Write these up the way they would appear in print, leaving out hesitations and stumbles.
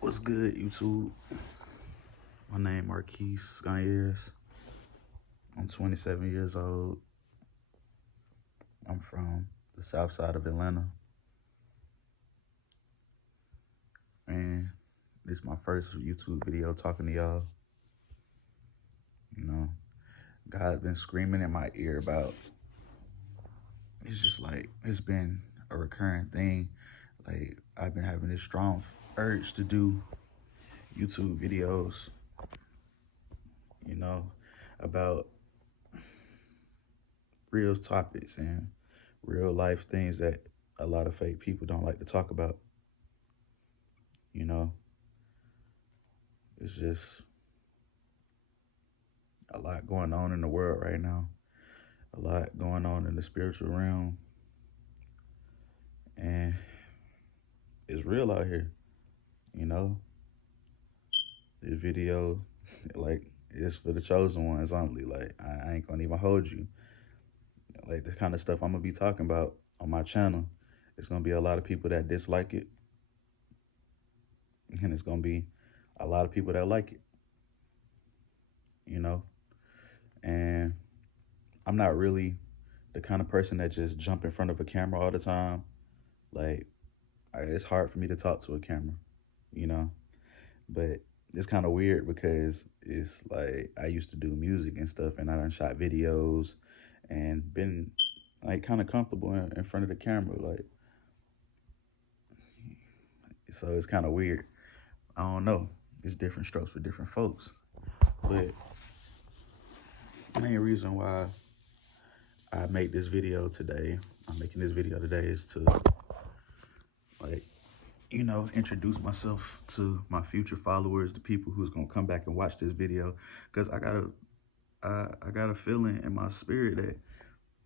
What's good, YouTube? My name Marquise Ganyers. I'm 27 years old. I'm from the south side of Atlanta. And this is my first YouTube video talking to y'all. You know, God's been screaming in my ear about, it's just like, it's been a recurring thing. Like, I've been having this strong urge to do YouTube videos, you know, about real topics and real life things that a lot of fake people don't like to talk about. You know, it's just a lot going on in the world right now, a lot going on in the spiritual realm, and it's real out here. You know, this video, like, it's for the chosen ones only. Like, I ain't gonna even hold you. Like, the kind of stuff I'm gonna be talking about on my channel, it's gonna be a lot of people that dislike it, and it's gonna be a lot of people that like it. You know, and I'm not really the kind of person that just jump in front of a camera all the time. Like, it's hard for me to talk to a camera, you know, but it's kind of weird because it's like I used to do music and stuff, and I done shot videos and been like kind of comfortable in front of the camera, like, so it's kind of weird. I don't know. It's different strokes for different folks, but the main reason why I make this video today, I'm making this video today, is to, like, you know, introduce myself to my future followers, the people who's gonna come back and watch this video, because I got a feeling in my spirit that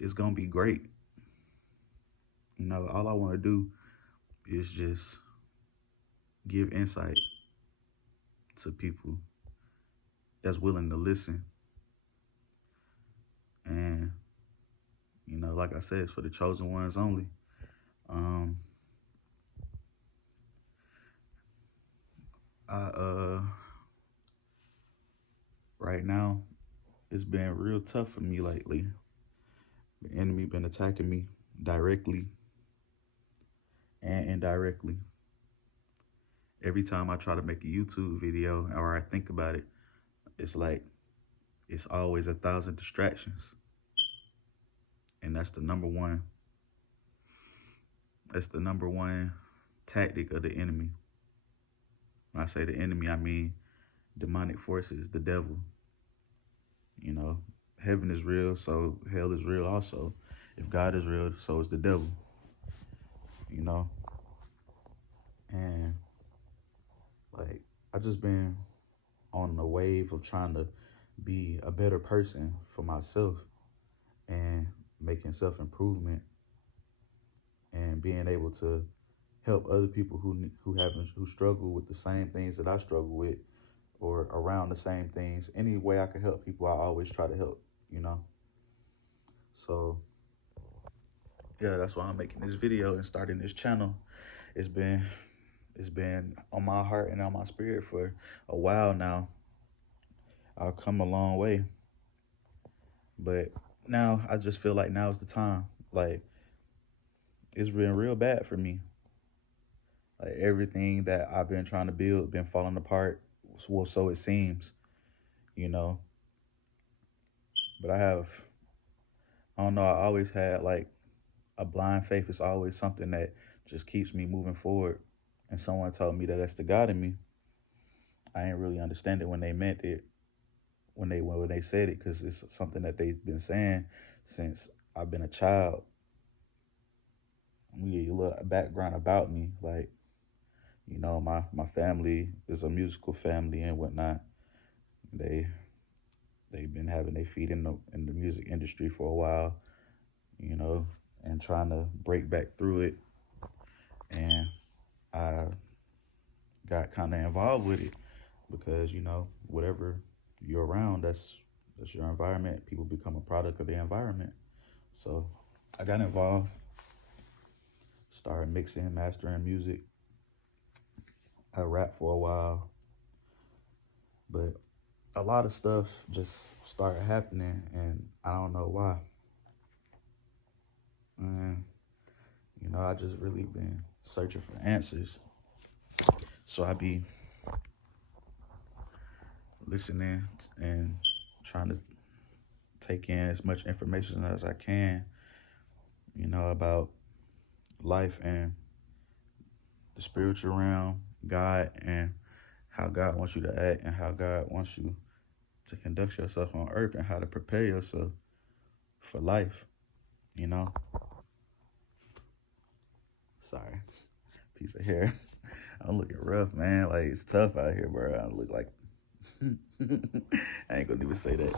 it's gonna be great. You know, all I want to do is just give insight to people that's willing to listen. And, you know, like I said, it's for the chosen ones only. I right now, it's been real tough for me lately. The enemy been attacking me directly and indirectly. Every time I try to make a YouTube video or I think about it, it's like it's always 1,000 distractions. And that's the number one tactic of the enemy. When I say the enemy, I mean demonic forces, the devil. You know, heaven is real, so hell is real also. If God is real, so is the devil. You know? And, like, I just been on the wave of trying to be a better person for myself and making self-improvement and being able to help other people who struggle with the same things that I struggle with, or around the same things. Any way I can help people, I always try to help, you know? So, yeah, that's why I'm making this video and starting this channel. It's been on my heart and on my spirit for a while now. I've come a long way, but now I just feel like now is the time. Like, it's been real bad for me. Like, everything that I've been trying to build been falling apart. Well, so it seems, you know. But I don't know, I always had like a blind faith. It's always something that just keeps me moving forward. And someone told me that that's the God in me. I didn't really understand it when they meant it, when they said it, because it's something that they've been saying since I've been a child. I'm gonna give you a little background about me. Like, you know, my family is a musical family and whatnot. They've been having their feet in the music industry for a while, you know, and trying to break back through it. And I got kind of involved with it because, you know, whatever you're around, that's your environment. People become a product of the environment. So I got involved, started mixing, mastering music, I rapped for a while, but a lot of stuff just started happening, and I don't know why. And I just really been searching for answers. So I be listening and trying to take in as much information as I can, about life and the spiritual realm, God, and how God wants you to act and how God wants you to conduct yourself on earth and how to prepare yourself for life, you know? Sorry, piece of hair. I'm looking rough, man. Like, it's tough out here, bro. I look like I ain't gonna even say that.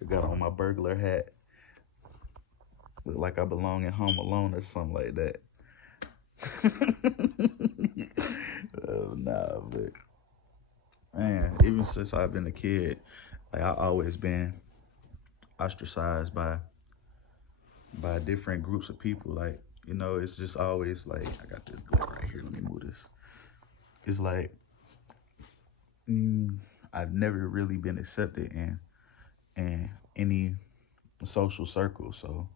I got on my burglar hat. Look like I belong in Home Alone or something like that. Oh, nah, but man, even since I've been a kid, like I always been ostracized by different groups of people. Like, it's just always like I got this glare right here. Let me move this. It's like I've never really been accepted in any social circle. So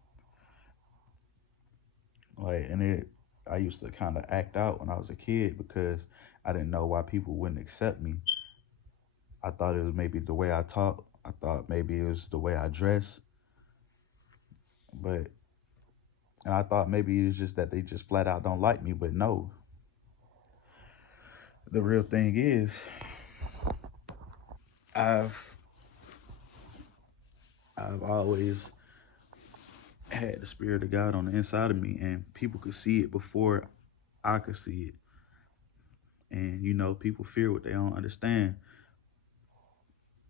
like, and I used to kind of act out when I was a kid because I didn't know why people wouldn't accept me. I thought it was maybe the way I talk. I thought maybe it was the way I dress. But and I thought maybe it's just that they just flat out don't like me. But no, the real thing is I've I've always had the spirit of God on the inside of me, and people could see it before I could see it. And people fear what they don't understand.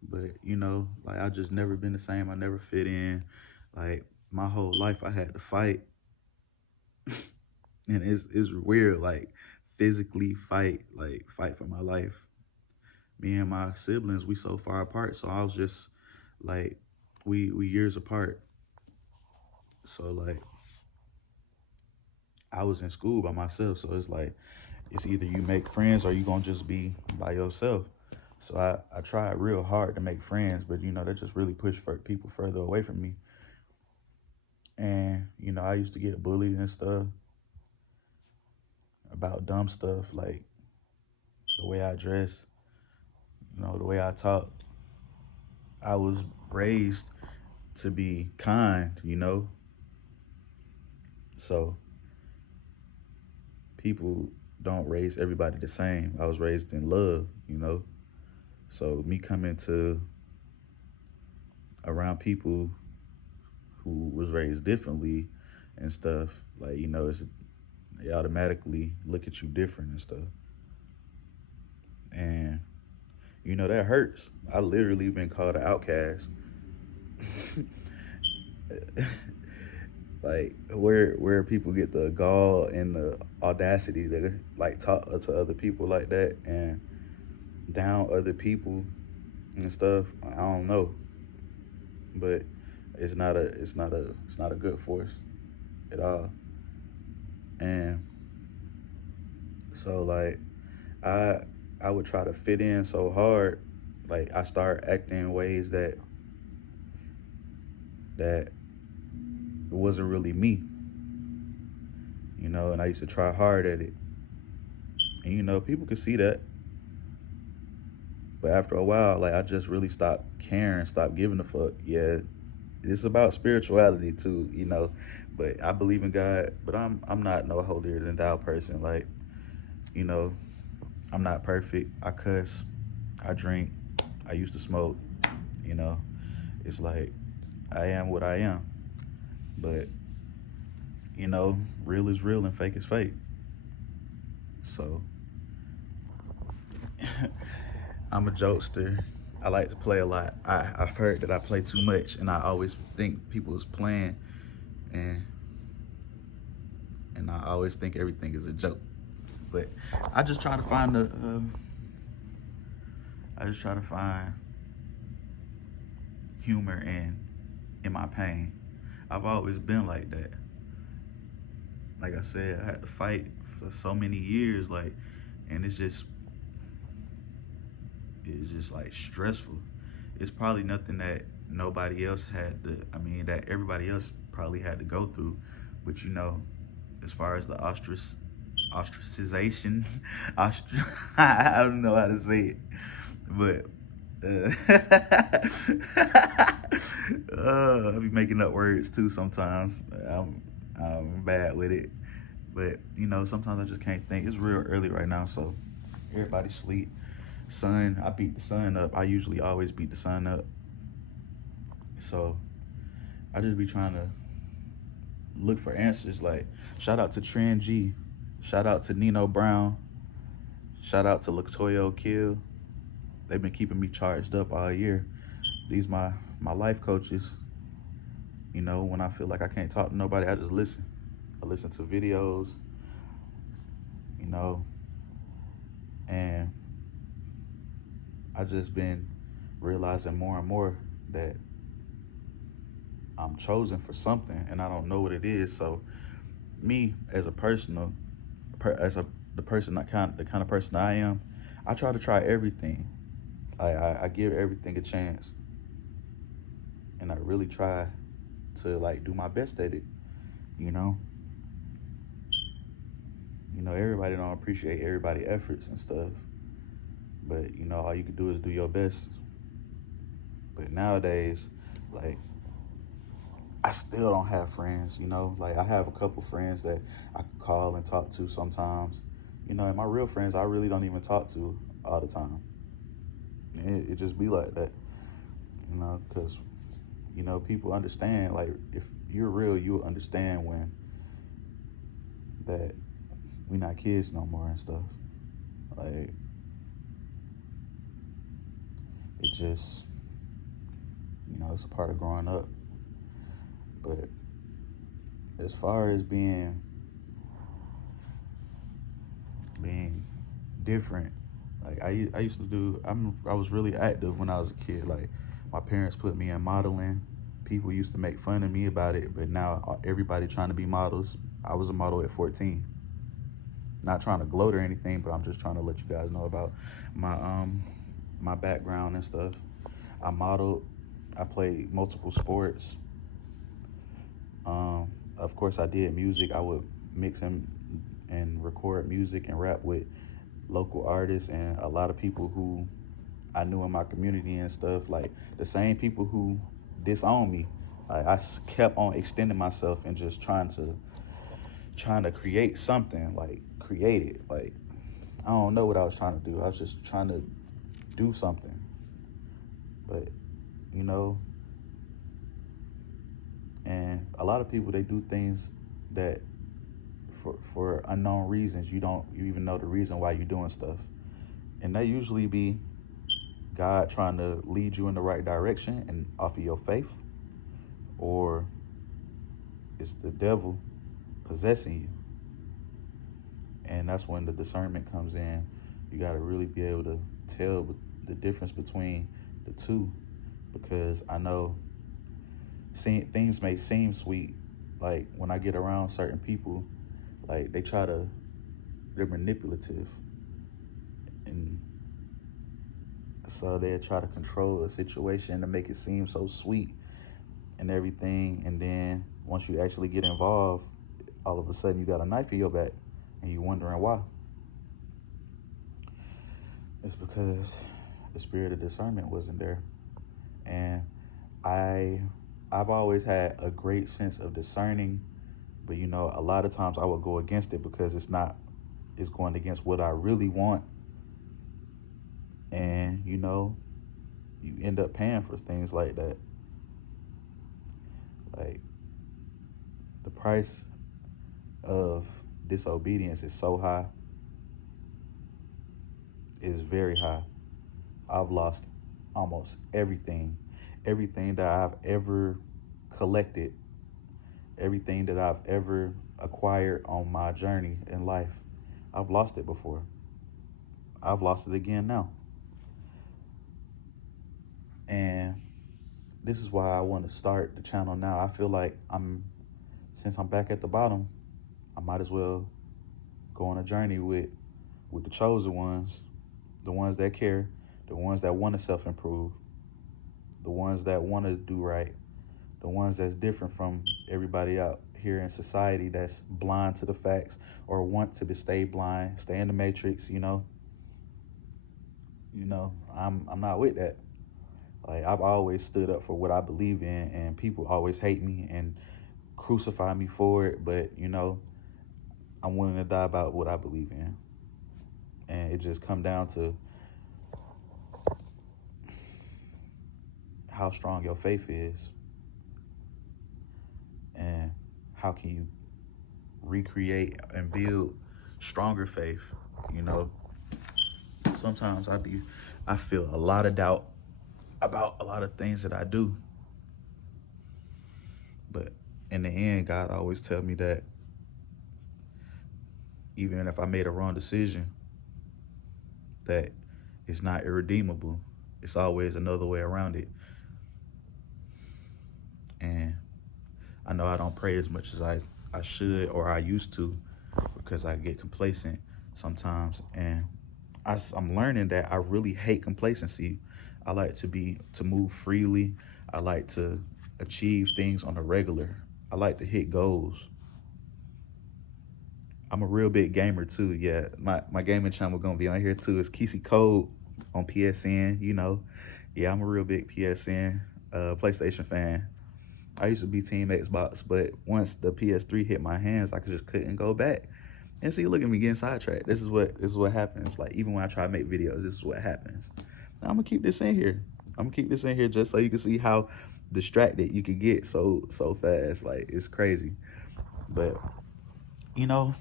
But like I just never been the same. I never fit in. Like my whole life, I had to fight, and it's weird. Like physically fight, like fight for my life. Me and my siblings, we so far apart. So I was just like, we years apart. So like I was in school by myself. So it's like it's either you make friends or you gonna just be by yourself. So I tried real hard to make friends, but that just really pushed for people further away from me. And I used to get bullied and stuff about dumb stuff like the way I dress, the way I talk. I was raised to be kind. So people don't raise everybody the same. I was raised in love. So me coming to around people who was raised differently and stuff, like, they automatically look at you different and stuff. And that hurts. I literally been called an outcast. Like where people get the gall and the audacity to like talk to other people like that and down other people and stuff. I don't know, but it's not a good force at all. And so like I I would try to fit in so hard, like I start acting in ways that wasn't really me, and I used to try hard at it. And people could see that. But after a while, like I just really stopped caring, stopped giving a fuck. Yeah, it's about spirituality too. But I believe in God, but I'm not no holier than thou person. Like, you know, I'm not perfect. I cuss, I drink, I used to smoke, you know. It's like I am what I am. But, real is real and fake is fake. So I'm a jokester. I like to play a lot. I've heard that I play too much, and I always think people is playing, and I always think everything is a joke. But I just try to find I just try to find humor in my pain. I've always been like that. Like I said, I had to fight for so many years, like, and it's just like stressful. It's probably nothing that nobody else had to. I mean, that everybody else probably had to go through, but as far as the ostracization, I don't know how to say it, but I be making up words too sometimes. I'm bad with it, but sometimes I just can't think. It's real early right now, so everybody sleep. Sun, I beat the sun up. I usually always beat the sun up, so I just be trying to look for answers. Like, shout out to Trend G, shout out to Nino Brown, shout out to Latoya Kill. They've been keeping me charged up all year. These my life coaches. When I feel like I can't talk to nobody, I just listen. I listen to videos, you know, and I just been realizing more and more that I'm chosen for something, and I don't know what it is. So, me as a personal, as the person the kind of person I am, I try to try everything. I give everything a chance, and I really try to like do my best at it. You know, everybody don't appreciate everybody efforts and stuff, but all you can do is do your best. But nowadays, like, I still don't have friends. Like, I have a couple friends that I can call and talk to sometimes. And my real friends I really don't even talk to all the time. It just be like that, because people understand. Like, if you're real, you'll understand when that we not kids no more and stuff. Like, it just, it's a part of growing up. But as far as being different, like, I used to do. I was really active when I was a kid. Like, my parents put me in modeling. People used to make fun of me about it, but now everybody trying to be models. I was a model at 14. Not trying to gloat or anything, but I'm just trying to let you guys know about my background and stuff. I modeled. I played multiple sports. Of course, I did music. I would mix and record music and rap with local artists and a lot of people who I knew in my community and stuff. Like, the same people who disowned me. I kept on extending myself and just trying to create something. Like, create it. Like, I don't know what I was trying to do. I was just trying to do something. But you know, and a lot of people, they do things that for unknown reasons. You even know the reason why you're doing stuff, and they usually be God trying to lead you in the right direction and off of your faith, or it's the devil possessing you. And that's when the discernment comes in. You got to really be able to tell the difference between the two, because I know things may seem sweet. Like, when I get around certain people, like, they're manipulative, and so they try to control a situation to make it seem so sweet and everything. And then once you actually get involved, all of a sudden you got a knife in your back, and you're wondering why. It's because the spirit of discernment wasn't there. And I I've always had a great sense of discerning, but a lot of times I would go against it because it's going against what I really want. And you end up paying for things like that. Like, the price of disobedience is so high, is very high. I've lost almost everything. Everything that I've ever collected, everything that I've ever acquired on my journey in life, I've lost it before. I've lost it again now. And this is why I want to start the channel now. I feel like since I'm back at the bottom, I might as well go on a journey with the chosen ones, the ones that care, the ones that want to self improve, the ones that want to do right, the ones that's different from everybody out here in society that's blind to the facts or want to stay blind, stay in the matrix. I'm not with that. Like, I've always stood up for what I believe in, and people always hate me and crucify me for it. But I'm willing to die about what I believe in, and it just come down to how strong your faith is, and how can you recreate and build stronger faith. You know, sometimes I feel a lot of doubt about a lot of things that I do, but in the end, God always tell me that even if I made a wrong decision, that it's not irredeemable. It's always another way around it. And I know I don't pray as much as I should or I used to, because I get complacent sometimes. And I'm learning that I really hate complacency. I like to move freely. I like to achieve things on a regular. I like to hit goals. I'm a real big gamer too. Yeah, my gaming channel gonna be on here too. It's Kesey Code on PSN. Yeah, I'm a real big PSN PlayStation fan. I used to be Team Xbox, but once the PS3 hit my hands, I just couldn't go back. And see, look at me getting sidetracked. This is what happens. Like, even when I try to make videos, this is what happens. Now, I'm gonna keep this in here. I'm gonna keep this in here just so you can see how distracted you can get so fast. Like, it's crazy. But you know,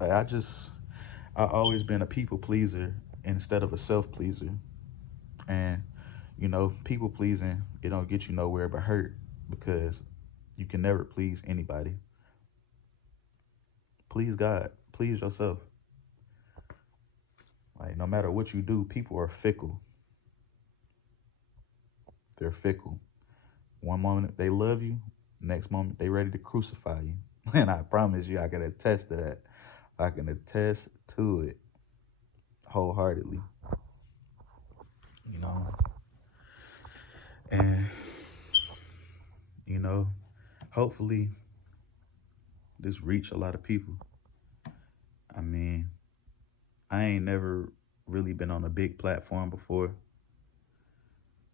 like, I always been a people pleaser instead of a self pleaser. And people pleasing, it don't get you nowhere but hurt, because you can never please anybody. Please God, please yourself. Like, no matter what you do, people are fickle. They're fickle. One moment they love you, next moment they ready to crucify you. And I promise you, I can attest to that. I can attest to it wholeheartedly. You know, and you know, hopefully this reach a lot of people. I mean, I ain't never really been on a big platform before.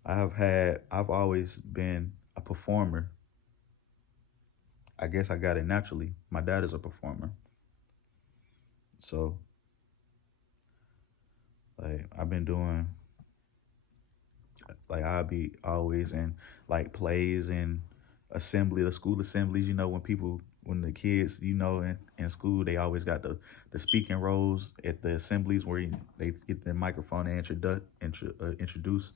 I've always been a performer. I guess I got it naturally. My dad is a performer. So, like, I've been doing, like, I'll be always in, like, plays and the school assemblies, when the kids, in school, they always got the speaking roles at the assemblies where they get their microphone and introduce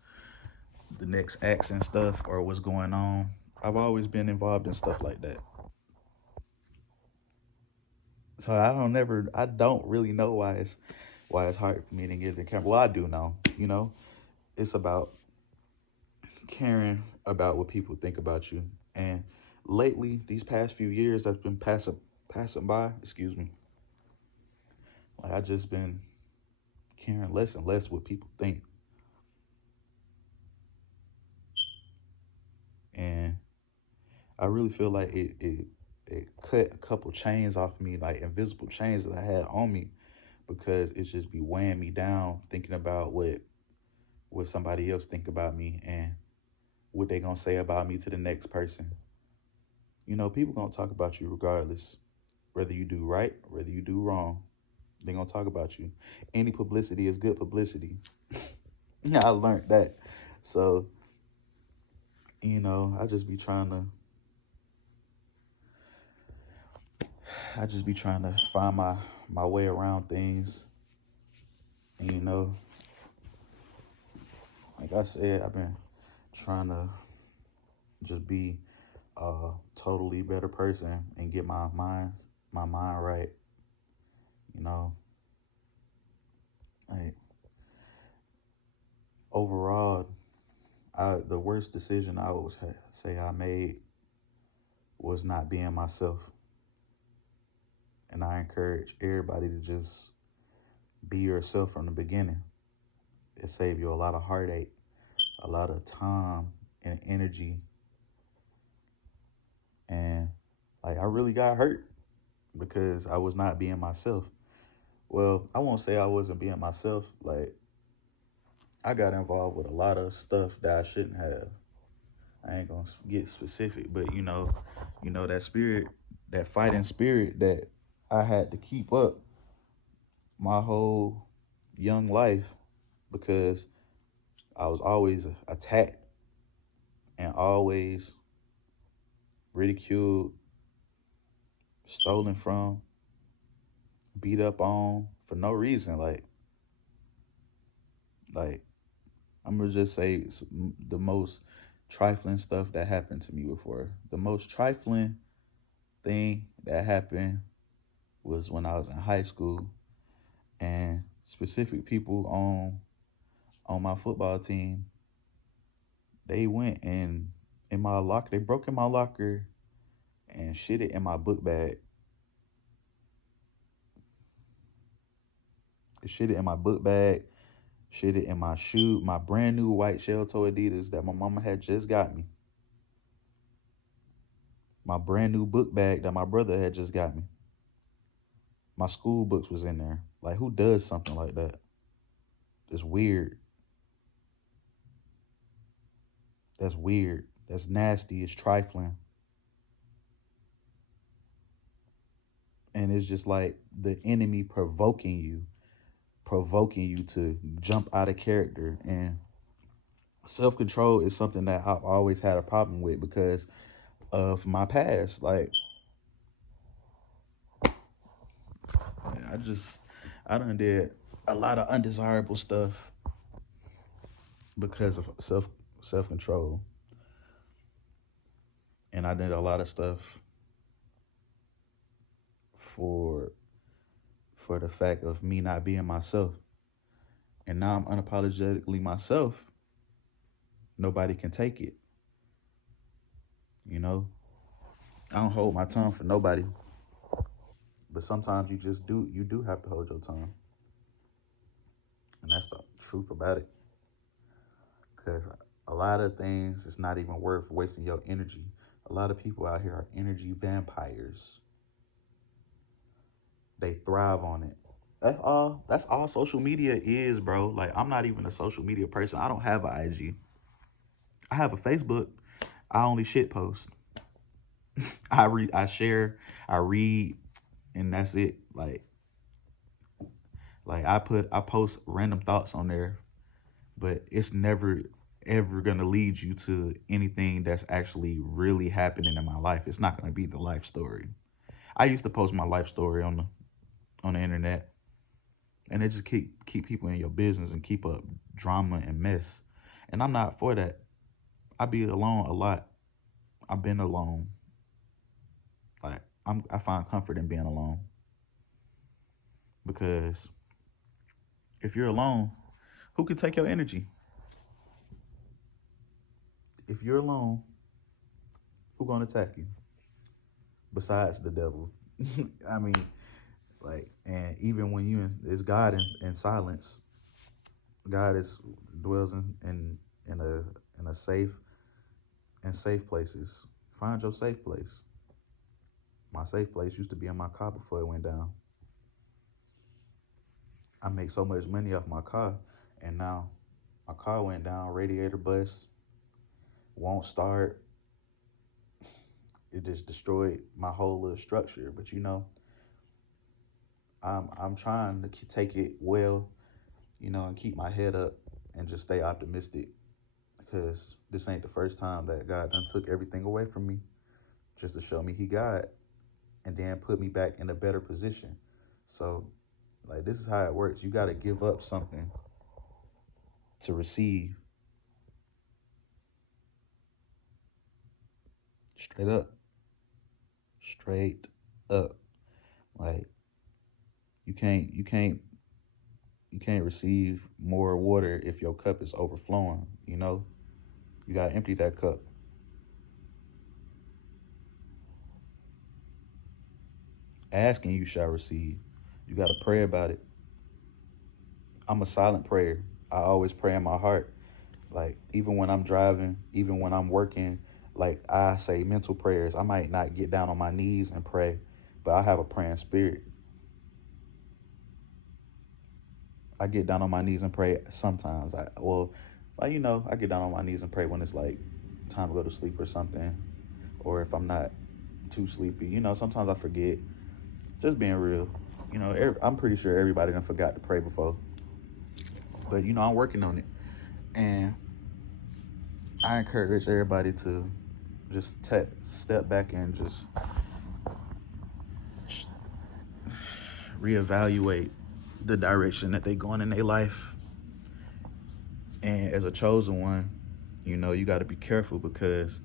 the next acts and stuff, or what's going on. I've always been involved in stuff like that. So I don't really know why it's hard for me to get the camera. Well, I do know, it's about caring about what people think about you. And lately, these past few years that's been passing by, excuse me, like, I just been caring less and less what people think. And I really feel like it cut a couple chains off me, like invisible chains that I had on me, because it just be weighing me down, thinking about what somebody else think about me and what they gonna say about me to the next person. People gonna talk about you regardless, whether you do right, whether you do wrong. They gonna talk about you. Any publicity is good publicity. I learned that. So, I just be trying to find my way around things. And, like I said, I've been trying to just be a totally better person and get my mind right. You know, like, overall, the worst decision I would say I made was not being myself. And I encourage everybody to just be yourself from the beginning. It saves you a lot of heartache, a lot of time and energy. And like I really got hurt because I was not being myself. Well, I won't say I wasn't being myself. Like I got involved with a lot of stuff that I shouldn't have. I ain't gonna get specific, but that spirit, that fighting spirit that I had to keep up my whole young life because I was always attacked and always ridiculed, stolen from, beat up on for no reason. Like I'm gonna just say the most trifling stuff that happened to me before. The most trifling thing that happened was when I was in high school, and specific people on my football team, they went and in my locker, they broke in my locker and shit it in my book bag. They shit it in my book bag, shit it in my shoe, my brand new white shell toe Adidas that my mama had just got me. My brand new book bag that my brother had just got me. My school books was in there. Like who does something like that? It's weird. That's weird. That's nasty. It's trifling. And it's just like the enemy provoking you to jump out of character. And self-control is something that I've always had a problem with because of my past. Like I just I done did a lot of undesirable stuff because of self-control. And I did a lot of stuff for the fact of me not being myself. And now I'm unapologetically myself. Nobody can take it. You know, I don't hold my tongue for nobody, but sometimes you do have to hold your tongue, and that's the truth about it. Because a lot of things it's not even worth wasting your energy. A lot of people out here are energy vampires. They thrive on it. That's all social media is, bro. Like I'm not even a social media person. I don't have an IG. I have a Facebook. I only shit post. I share, I read, and that's it. Like I post random thoughts on there, but it's never ever gonna lead you to anything that's actually really happening in my life. It's not gonna be the life story. I used to post my life story on the internet, and it just keep people in your business and keep up drama and mess. And I'm not for that. I be alone a lot. I've been alone. Like I find comfort in being alone because if you're alone, who can take your energy? If you're alone, who gonna attack you besides the devil? I mean, like, and even when it's God in silence. God is dwells in a safe places. Find your safe place. My safe place used to be in my car before it went down. I make so much money off my car, and now my car went down. Radiator bust, won't start. It just destroyed my whole little structure. But I'm trying to take it well, and keep my head up and just stay optimistic because this ain't the first time that God done took everything away from me just to show me He God and then put me back in a better position. So, like, this is how it works. You got to give up something to receive. Straight up. Straight up. Like, you can't receive more water if your cup is overflowing, You got to empty that cup. Ask and you shall receive. You got to pray about it. I'm a silent prayer. I always pray in my heart. Like, even when I'm driving, even when I'm working, like, I say mental prayers. I might not get down on my knees and pray, but I have a praying spirit. I get down on my knees and pray sometimes. I get down on my knees and pray when it's like time to go to sleep or something, or if I'm not too sleepy. Sometimes I forget. Just being real. I'm pretty sure everybody done forgot to pray before, but I'm working on it, and I encourage everybody to just step back and just reevaluate the direction that they going in their life. And as a chosen one, you got to be careful, because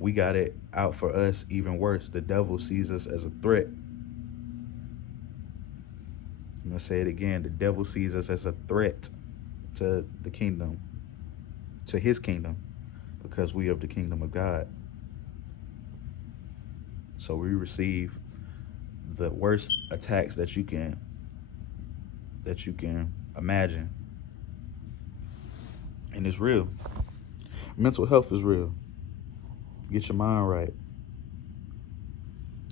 we got it out for us even worse. The devil sees us as a threat. I'm going to say it again. The devil sees us as a threat to the kingdom, to his kingdom, because we are the kingdom of God. So we receive the worst attacks that you can imagine. And it's real. Mental health is real. Get your mind right.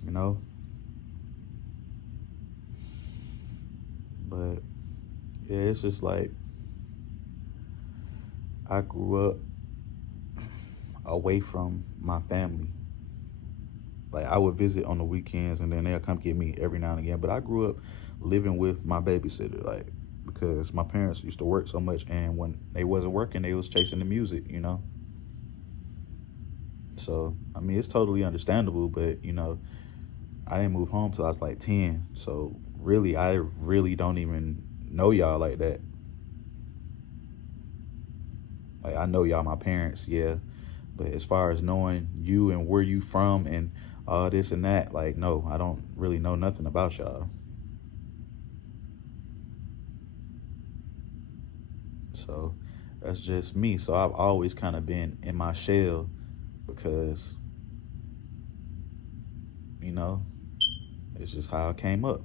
you know. But yeah, it's just like I grew up away from my family. Like, I would visit on the weekends, and then they'll come get me every now and again. But I grew up living with my babysitter, like, because my parents used to work so much, and when they wasn't working, they was chasing the music. So I mean, it's totally understandable, but I didn't move home till I was like 10. So really, I really don't even know y'all like that. Like, I know y'all my parents, yeah, but as far as knowing you and where you from and all this and that, like, no, I don't really know nothing about y'all. So that's just me. So I've always kind of been in my shell, because you know it's just how I came up,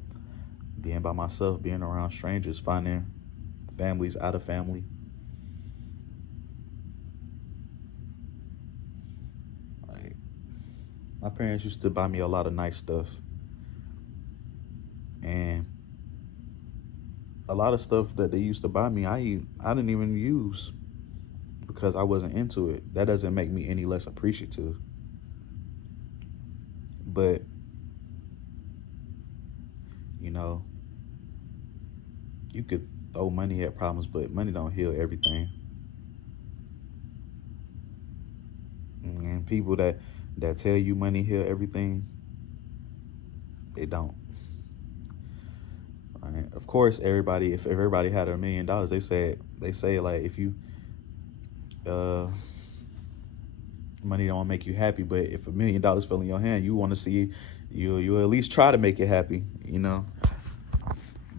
being by myself, being around strangers, finding families out of family. Like, my parents used to buy me a lot of nice stuff, and a lot of stuff that they used to buy me, I didn't even use, because I wasn't into it. That doesn't make me any less appreciative. But you know, you could throw money at problems, but money don't heal everything. And people that tell you money heal everything, they don't. Right? Of course, if everybody had $1 million, they say like, if you uh money don't make you happy, but if $1 million fell in your hand, you want to see you at least try to make it happy.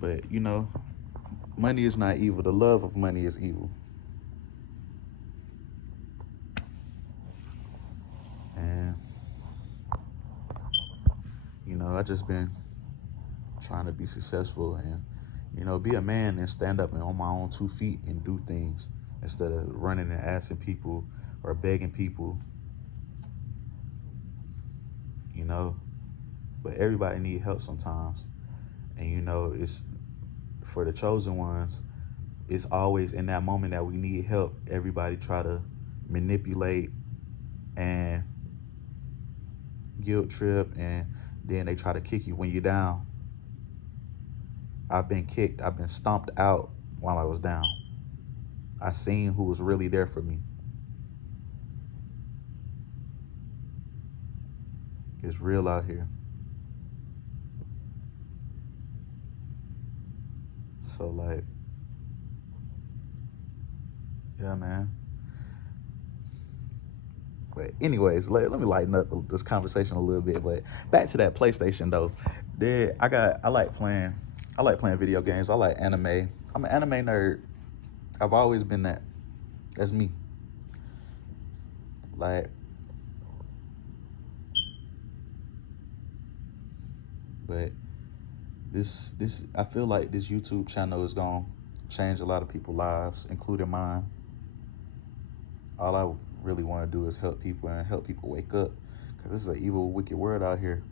But money is not evil. The love of money is evil. And I just been trying to be successful, and be a man and stand up and on my own 2 feet and do things, instead of running and asking people or begging people. you know but everybody need help sometimes. And it's for the chosen ones. It's always in that moment that we need help, everybody try to manipulate and guilt trip, and then they try to kick you when you're down. I've been kicked, I've been stomped out while I was down. I seen who was really there for me. It's real out here. So, like, yeah, man. But anyways, let me lighten up this conversation a little bit. But back to that PlayStation though. I like playing video games. I like anime. I'm an anime nerd. I've always been that. That's me. Like, but This I feel like this YouTube channel is gonna change a lot of people's lives, including mine. All I really want to do is help people and help people wake up, because this is an evil, wicked world out here.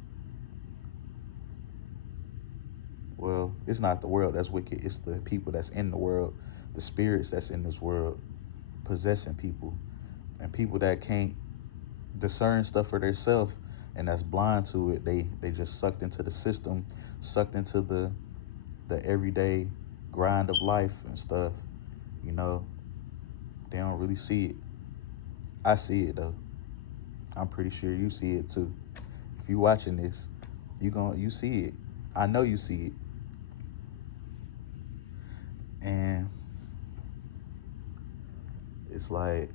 Well, it's not the world that's wicked, it's the people that's in the world, the spirits that's in this world possessing people, and people that can't discern stuff for themselves and that's blind to it. They just sucked into the system, sucked into the everyday grind of life and stuff. You know, they don't really see it. I see it though. I'm pretty sure you see it too. If you watching this, you see it. I know you see it. And it's like,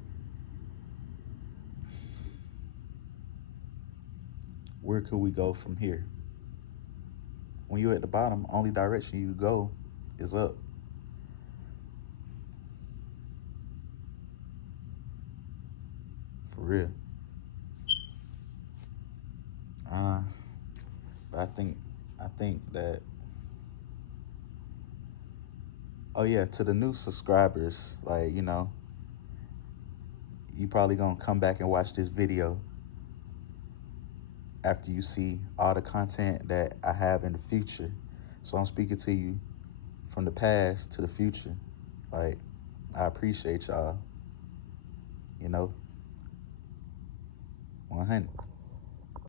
where could we go from here? When you're at the bottom, only direction you go is up. For real. Uh, but I think that, oh yeah, to the new subscribers, like, you probably gonna come back and watch this video after you see all the content that I have in the future. So I'm speaking to you from the past to the future. Like, I appreciate y'all, you know, 100.